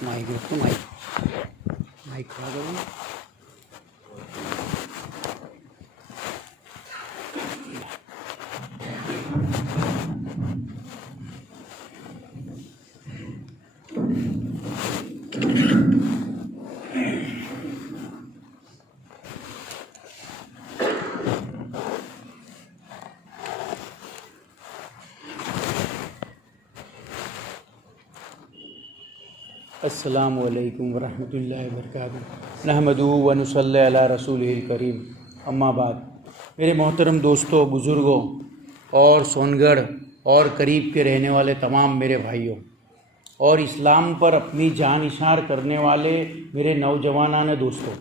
Mic रखो, mic खड़ा करो। अस्सलामु अलैकुम वरहमतुल्लाहि वबरकातुहू। नहमदुहु व नुसल्ली अला रसूलिहिल करीम। अम्मा बाद। मेरे मोहतरम दोस्तों, बुज़ुर्गों और सोनगढ़ और करीब के रहने वाले तमाम मेरे भाइयों और इस्लाम पर अपनी जान निसार करने वाले मेरे नौजवानान दोस्तों,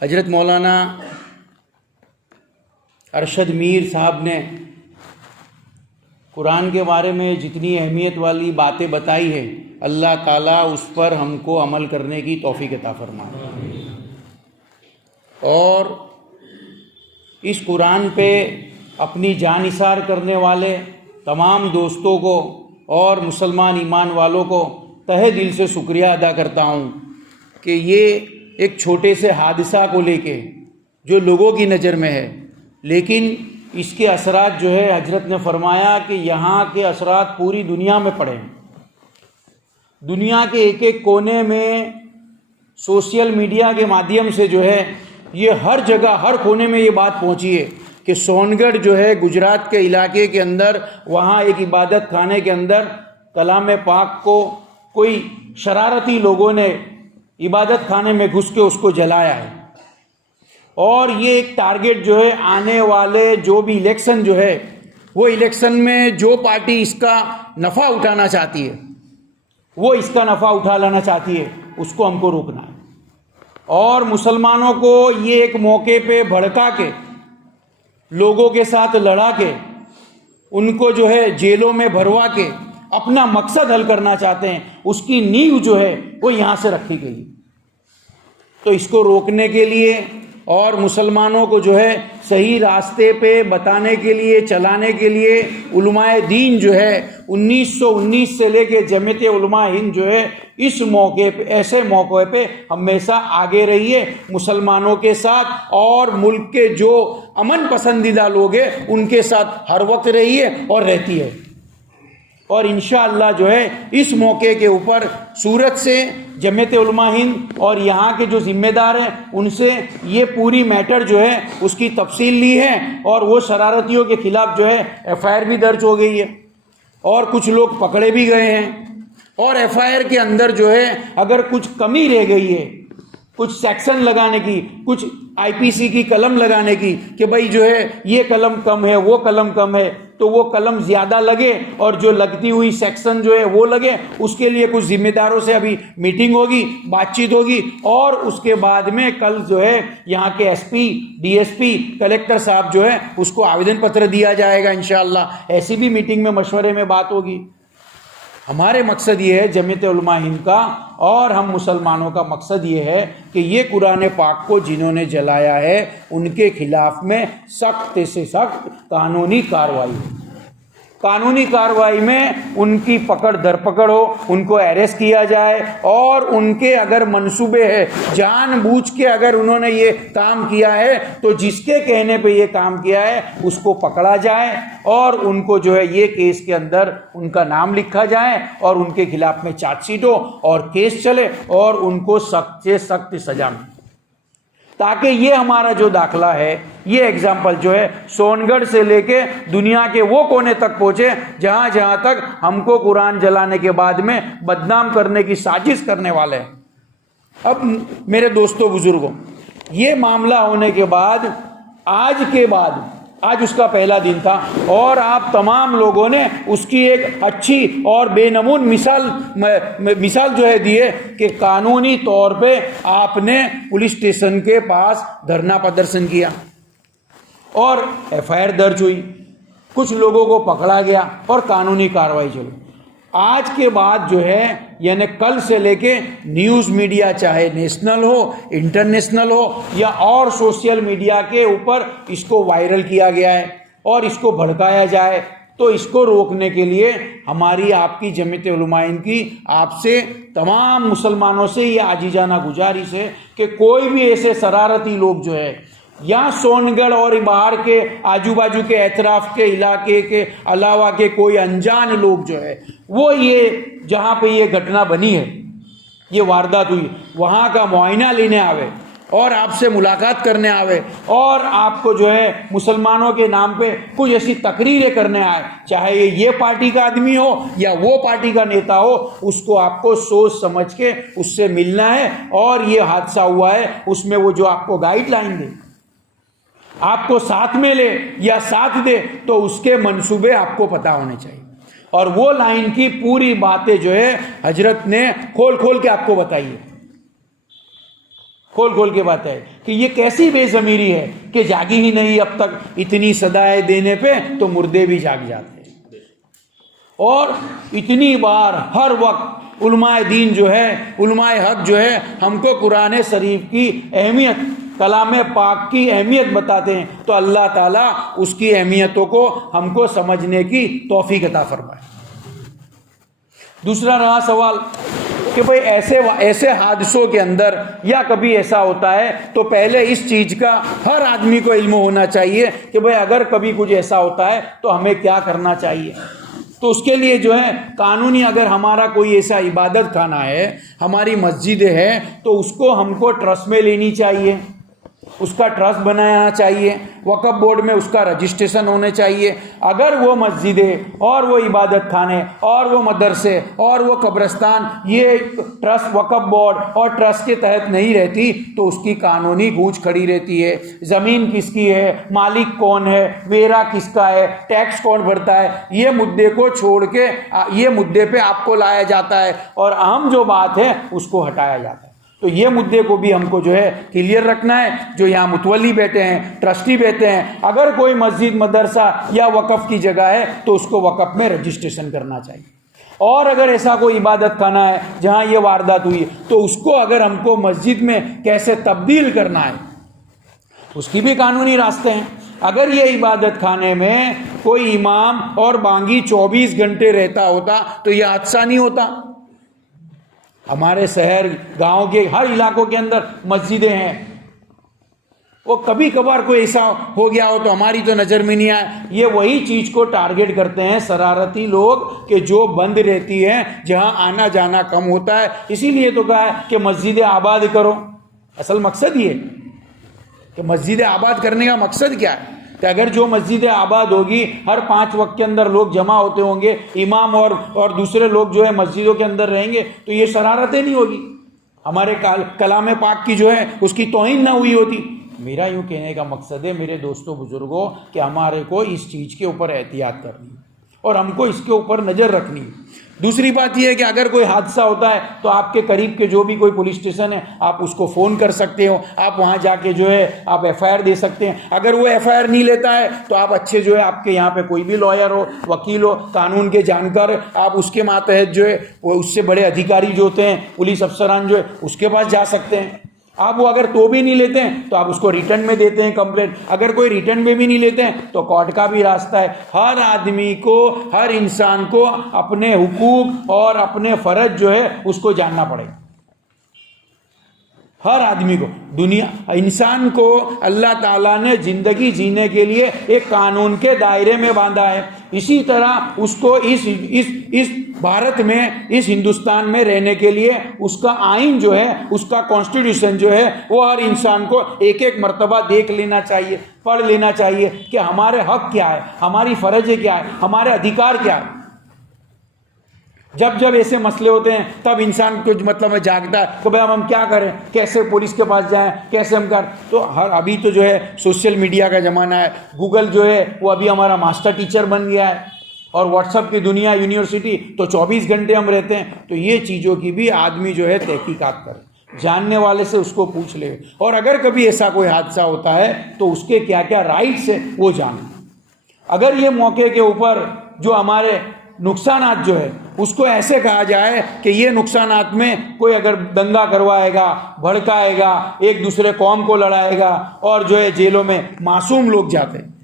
हजरत मौलाना अरशद मीर साहब ने कुरान के बारे में जितनी अहमियत वाली बातें बताई है, अल्लाह ताला उस पर हमको अमल करने की तौफीक अता फरमाए। और इस कुरान पे अपनी जान निसार करने वाले तमाम दोस्तों को और मुसलमान ईमान वालों को तहे दिल से शुक्रिया अदा करता हूँ कि ये एक छोटे से हादसा को लेके जो लोगों की नज़र में है, लेकिन इसके असरात जो है, हजरत ने फरमाया कि यहाँ के असरात पूरी दुनिया में पड़े हैं। दुनिया के एक एक कोने में सोशल मीडिया के माध्यम से जो है ये हर जगह हर कोने में ये बात पहुँची है कि सोनगढ़ जो है गुजरात के इलाके के अंदर, वहाँ एक इबादत खाने के अंदर कलाम पाक को कोई शरारती लोगों ने इबादत खाने में घुस के उसको जलाया है। और ये एक टारगेट जो है, आने वाले जो भी इलेक्शन जो है, वो इलेक्शन में जो पार्टी इसका नफ़ा उठाना चाहती है, वो इसका नफ़ा उठा लेना चाहती है, उसको हमको रोकना है। और मुसलमानों को ये एक मौके पे भड़का के, लोगों के साथ लड़ा के, उनको जो है जेलों में भरवा के अपना मकसद हल करना चाहते हैं, उसकी नींव जो है वो यहाँ से रखी गई। तो इसको रोकने के लिए और मुसलमानों को जो है सही रास्ते पे बताने के लिए, चलाने के लिए उलमाए दीन जो है 1919 से लेके जमीयत उलमा हिंद जो है इस मौके पे, ऐसे मौके पे हमेशा आगे रही है मुसलमानों के साथ, और मुल्क के जो अमन पसंदीदा लोग हैं उनके साथ हर वक्त रही है और रहती है। और इंशाअल्लाह जो है इस मौके के ऊपर सूरत से जमीयत उलमा हिंद और यहाँ के जो जिम्मेदार हैं उनसे ये पूरी मैटर जो है उसकी तफसील ली है, और वो शरारतियों के खिलाफ जो है एफआईआर भी दर्ज हो गई है और कुछ लोग पकड़े भी गए हैं। और एफआईआर के अंदर जो है अगर कुछ कमी रह गई है, कुछ सेक्शन लगाने की, कुछ आईपीसी की कलम लगाने की कि भाई जो है ये कलम कम है, वो कलम कम है, तो वो कलम ज़्यादा लगे और जो लगती हुई सेक्शन जो है वो लगे, उसके लिए कुछ जिम्मेदारों से अभी मीटिंग होगी, बातचीत होगी। और उसके बाद में कल जो है यहाँ के एसपी, डीएसपी, कलेक्टर साहब जो है उसको आवेदन पत्र दिया जाएगा इंशाअल्लाह। ऐसी भी मीटिंग में मशवरे में बात होगी। हमारे मकसद ये है जमीयत उलमा हिंद का और हम मुसलमानों का मकसद ये है कि ये कुरान पाक को जिन्होंने जलाया है उनके खिलाफ में सख्त से सख्त कानूनी कार्रवाई हो। कानूनी कार्रवाई में उनकी पकड़ धरपकड़ हो, उनको अरेस्ट किया जाए, और उनके अगर मंसूबे है, जानबूझ के अगर उन्होंने ये काम किया है तो जिसके कहने पे ये काम किया है उसको पकड़ा जाए और उनको जो है ये केस के अंदर उनका नाम लिखा जाए और उनके खिलाफ में चार्जशीट हो और केस चले और उनको सख्त से सख्त सजा मिले, ताकि ये हमारा जो दाखला है, ये एग्जाम्पल जो है सोनगढ़ से लेके दुनिया के वो कोने तक पहुंचे जहां जहां तक हमको कुरान जलाने के बाद में बदनाम करने की साजिश करने वाले हैं। अब मेरे दोस्तों बुजुर्गों, ये मामला होने के बाद आज उसका पहला दिन था और आप तमाम लोगों ने उसकी एक अच्छी और बेनमून मिसाल जो है दी है कि कानूनी तौर पे आपने पुलिस स्टेशन के पास धरना प्रदर्शन किया और एफआईआर दर्ज हुई, कुछ लोगों को पकड़ा गया और कानूनी कार्रवाई चली। आज के बाद जो है यानी कल से लेके न्यूज़ मीडिया, चाहे नेशनल हो, इंटरनेशनल हो या और सोशल मीडिया के ऊपर इसको वायरल किया गया है और इसको भड़काया जाए तो इसको रोकने के लिए हमारी आपकी जमीयत उलमा हिंद की आपसे तमाम मुसलमानों से ये आजीजाना गुजारिश है कि कोई भी ऐसे शरारती लोग जो है या सोनगढ़ और बाहर के आजू बाजू के एतराफ़ के इलाके के अलावा के कोई अनजान लोग जो है वो ये जहाँ पे ये घटना बनी है, ये वारदात हुई, वहाँ का मुआयना लेने आवे और आपसे मुलाकात करने आवे और आपको जो है मुसलमानों के नाम पे कुछ ऐसी तकरीरें करने आए, चाहे ये पार्टी का आदमी हो या वो पार्टी का नेता हो, उसको आपको सोच समझ के उससे मिलना है। और ये हादसा हुआ है उसमें वो जो आपको गाइडलाइन दे, आपको साथ में ले या साथ दे, तो उसके मंसूबे आपको पता होने चाहिए और वो लाइन की पूरी बातें जो है हजरत ने खोल खोल के आपको बताई है, खोल खोल के बात है कि ये कैसी बेज़मीरी है कि जागी ही नहीं अब तक, इतनी सदाएं देने पे तो मुर्दे भी जाग जाते हैं। और इतनी बार हर वक्त उलमाए दीन जो है, उलमाए हक जो है, हमको कुरान शरीफ की अहमियत, कलाम पाक की अहमियत बताते हैं, तो अल्लाह ताला उसकी अहमियतों को हमको समझने की तौफीक अता फरमाए। दूसरा रहा सवाल कि भाई ऐसे हादसों के अंदर या कभी ऐसा होता है तो पहले इस चीज़ का हर आदमी को इल्म होना चाहिए कि भाई अगर कभी कुछ ऐसा होता है तो हमें क्या करना चाहिए। तो उसके लिए जो है कानूनी, अगर हमारा कोई ऐसा इबादत खाना है, हमारी मस्जिद है, तो उसको हमको ट्रस्ट में लेनी चाहिए, उसका ट्रस्ट बनाना चाहिए, वक़्फ़ बोर्ड में उसका रजिस्ट्रेशन होने चाहिए। अगर वो मस्जिदें और वो इबादत खाने और वो मदरसे और वो कब्रिस्तान ये ट्रस्ट, वक़्फ़ बोर्ड और ट्रस्ट के तहत नहीं रहती तो उसकी कानूनी गूंज खड़ी रहती है। ज़मीन किसकी है, मालिक कौन है, वेरा किसका है, टैक्स कौन भरता है, ये मुद्दे को छोड़ के ये मुद्दे पे आपको लाया जाता है और अहम जो बात है उसको हटाया जाता है। तो ये मुद्दे को भी हमको जो है क्लियर रखना है। जो यहाँ मुतवल्ली बैठे हैं, ट्रस्टी बैठे हैं, अगर कोई मस्जिद, मदरसा या वक़फ़ की जगह है तो उसको वक़फ़ में रजिस्ट्रेशन करना चाहिए। और अगर ऐसा कोई इबादत खाना है जहाँ ये वारदात हुई तो उसको अगर हमको मस्जिद में कैसे तब्दील करना है उसकी भी कानूनी रास्ते हैं। अगर ये इबादत खाने में कोई इमाम और बांगी 24 घंटे रहता होता तो ये हादसा नहीं होता। हमारे शहर गांव के हर इलाकों के अंदर मस्जिदें हैं, वो कभी कभार कोई ऐसा हो गया हो तो हमारी तो नज़र में नहीं आया। ये वही चीज़ को टारगेट करते हैं शरारती लोग कि जो बंद रहती है, जहां आना जाना कम होता है। इसीलिए तो कहा है कि मस्जिदें आबाद करो। असल मकसद ये कि मस्जिदें आबाद करने का मकसद क्या है कि अगर जो मस्जिदें आबाद होगी, हर 5 वक्त के अंदर लोग जमा होते होंगे, इमाम और दूसरे लोग जो है मस्जिदों के अंदर रहेंगे, तो ये शरारतें नहीं होगी, हमारे कलाम पाक की जो है उसकी तौहीन ना हुई होती। मेरा यूँ कहने का मकसद है मेरे दोस्तों बुजुर्गों कि हमारे को इस चीज़ के ऊपर एहतियात करनी और हमको इसके ऊपर नज़र रखनी। दूसरी बात यह है कि अगर कोई हादसा होता है तो आपके करीब के जो भी कोई पुलिस स्टेशन है आप उसको फ़ोन कर सकते हो, आप वहाँ जाके जो है आप FIR दे सकते हैं। अगर वो FIR नहीं लेता है तो आप अच्छे जो है आपके यहाँ पे कोई भी लॉयर हो, वकील हो, कानून के जानकार, आप उसके मातहत जो है वो उससे बड़े अधिकारी जो होते हैं, पुलिस अफसरान जो है उसके पास जा सकते हैं। आप वो अगर तो भी नहीं लेते हैं तो आप उसको रिटर्न में देते हैं कंप्लेंट। अगर कोई रिटर्न में भी नहीं लेते हैं तो कोर्ट का भी रास्ता है। हर आदमी को, हर इंसान को अपने हुकूक और अपने फ़र्ज जो है उसको जानना पड़ेगा। हर आदमी को, दुनिया इंसान को अल्लाह ताला ने ज़िंदगी जीने के लिए एक कानून के दायरे में बांधा है। इसी तरह उसको इस भारत में, इस हिंदुस्तान में रहने के लिए उसका आइन जो है, उसका कॉन्स्टिट्यूशन जो है, वो हर इंसान को एक एक मर्तबा देख लेना चाहिए, पढ़ लेना चाहिए कि हमारे हक क्या है, हमारी फ़र्ज क्या है, हमारे अधिकार क्या है। जब ऐसे मसले होते हैं तब इंसान कुछ मतलब में जागता है कि भाई हम क्या करें, कैसे पुलिस के पास जाएं, कैसे हम कर। तो अभी तो जो है सोशल मीडिया का ज़माना है, गूगल जो है वो अभी हमारा मास्टर टीचर बन गया है और व्हाट्सएप की दुनिया, यूनिवर्सिटी, तो 24 घंटे हम रहते हैं। तो ये चीज़ों की भी आदमी जो है तहकीकात करे, जानने वाले से उसको पूछ ले, और अगर कभी ऐसा कोई हादसा होता है तो उसके क्या क्या राइट्स है वो जाने। अगर ये मौके के ऊपर जो हमारे नुकसानात जो है उसको ऐसे कहा जाए कि ये नुकसानात में कोई अगर दंगा करवाएगा, भड़काएगा, एक दूसरे कौम को लड़ाएगा और जो है जेलों में मासूम लोग जाते हैं,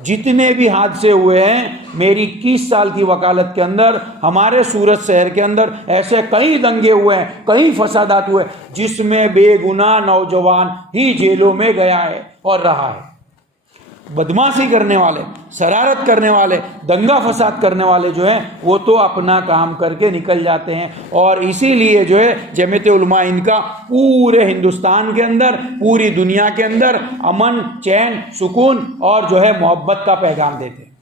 जितने भी हादसे हुए हैं, मेरी 21 साल की वकालत के अंदर हमारे सूरत शहर के अंदर ऐसे कई दंगे हुए हैं, कई फसादात हुए जिसमें बेगुनाह नौजवान ही जेलों में गया है और रहा है। बदमाशी करने वाले, शरारत करने वाले, दंगा फसाद करने वाले जो हैं वो तो अपना काम करके निकल जाते हैं। और इसीलिए जो है जमीयत उलमा इनका पूरे हिंदुस्तान के अंदर, पूरी दुनिया के अंदर अमन, चैन, सुकून और जो है मोहब्बत का पैगाम देते हैं।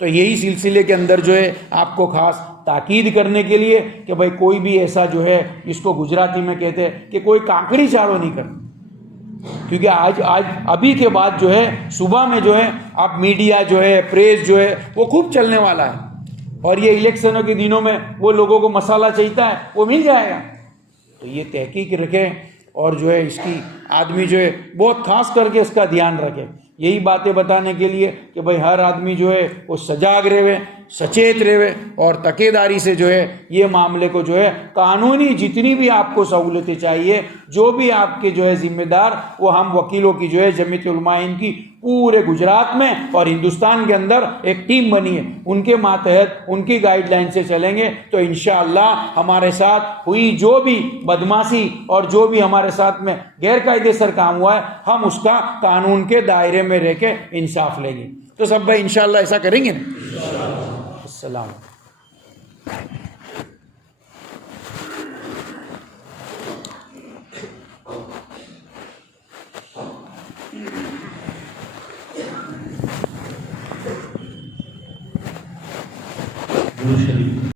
तो यही सिलसिले के अंदर जो है आपको खास ताकीद करने के लिए कि भाई कोई भी ऐसा जो है, इसको गुजराती में कहते हैं कि कोई काकड़ी चारो नहीं करता, क्योंकि आज अभी के बाद जो है सुबह में जो है आप मीडिया जो है, प्रेस जो है वो खूब चलने वाला है। और ये इलेक्शनों के दिनों में वो लोगों को मसाला चाहिए है, वो मिल जाएगा। तो ये तहकीक रखें और जो है इसकी आदमी जो है बहुत खास करके इसका ध्यान रखे। यही बातें बताने के लिए कि भाई हर आदमी जो है वो सजाग रहे, सचेत रहे और तकेदारी से जो है ये मामले को जो है कानूनी जितनी भी आपको सहूलतें चाहिए, जो भी आपके जो है जिम्मेदार, वो हम वकीलों की जो है जमीयत उलमा की पूरे गुजरात में और हिंदुस्तान के अंदर एक टीम बनी है, उनके मातहत उनकी गाइडलाइन से चलेंगे तो इंशाअल्लाह हमारे साथ हुई जो भी बदमाशी और जो भी हमारे साथ में गैरकायदेसर काम हुआ है, हम उसका कानून के दायरे में रह के इंसाफ लेंगे। तो सब भाई इंशाअल्लाह ऐसा करेंगे ना। अस्सलाम। दुरूद शरीफ।